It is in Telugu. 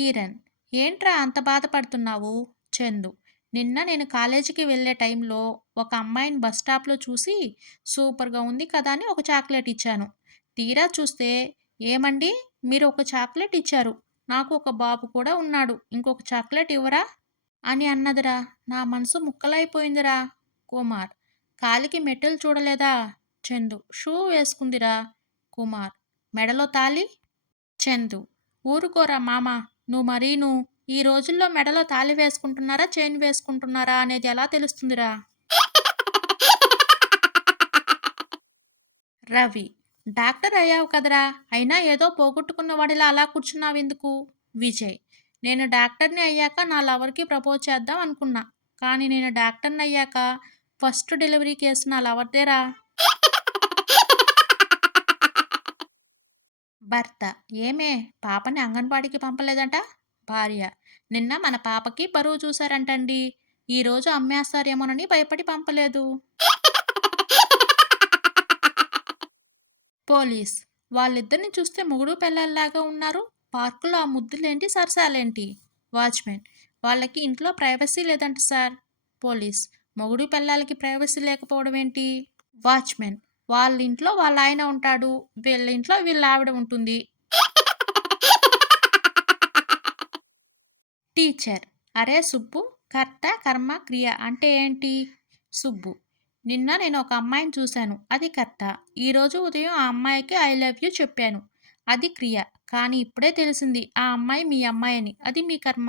కిరణ్. ఏంట్రా అంత బాధపడుతున్నావు? చందు. నిన్న నేను కాలేజీకి వెళ్ళే టైంలో ఒక అమ్మాయిని బస్ స్టాప్‌లో చూసి సూపర్‌గా ఉంది కదా అని ఒక చాక్లెట్ ఇచ్చాను. తీరా చూస్తే ఏమండీ మీరు ఒక చాక్లెట్ ఇచ్చారు. నాకు ఒక బాబు కూడా ఉన్నాడు. ఇంకొక చాక్లెట్ ఇవ్వరా? అని అన్నదిరా. నా మనసు ముక్కలైపోయిందిరా. కుమార్. కాలికి మెట్టెలు చూడలేదా? చందు. షూ వేసుకుందిరా. కుమార్. మెడలో తాళి? చందు. ఊరుకోరా మామ, నువ్వు మరీను. ఈ రోజుల్లో మెడలో తాళి వేసుకుంటున్నారా, చైన్ వేసుకుంటున్నారా అనేది ఎలా తెలుస్తుందిరా? రవి. డాక్టర్ అయ్యావు కదరా, అయినా ఏదో పోగొట్టుకున్న వాడిలా అలా కూర్చున్నావెందుకు? విజయ్. నేను డాక్టర్ని అయ్యాక నా లవర్కి ప్రపోజ్ చేద్దాం అనుకున్నా. కానీ నేను డాక్టర్ని అయ్యాక ఫస్ట్ డెలివరీ కేసు నా లవర్దేరా. భర్త. ఏమే, పాపని అంగన్వాడీకి పంపలేదంట? భార్య. నిన్న మన పాపకి బరువు చూశారంటండి. ఈరోజు అమ్మేస్తారేమోనని భయపడి పంపలేదు. పోలీస్. వాళ్ళిద్దరిని చూస్తే మొగుడు పెళ్ళాల్లాగా ఉన్నారు. పార్కులో ఆ ముద్దులేంటి, సరసాలేంటి? వాచ్మెన్. వాళ్ళకి ఇంట్లో ప్రైవసీ లేదంట సార్. పోలీస్. మొగుడు పెళ్ళాలకి ప్రైవసీ లేకపోవడం ఏంటి? వాచ్మెన్. వాళ్ళ ఇంట్లో వాళ్ళ ఆయన ఉంటాడు, వీళ్ళ ఇంట్లో వీళ్ళ ఆవిడ ఉంటుంది. టీచర్. అరే సుబ్బు, కర్త కర్మ క్రియ అంటే ఏంటి? సుబ్బు. నిన్న నేను ఒక అమ్మాయిని చూశాను, అది కర్త. ఈరోజు ఉదయం ఆ అమ్మాయికి ఐ లవ్ యూ చెప్పాను, అది క్రియ. కానీ ఇప్పుడే తెలిసింది ఆ అమ్మాయి మీ అమ్మాయి అని, అది మీ కర్మ.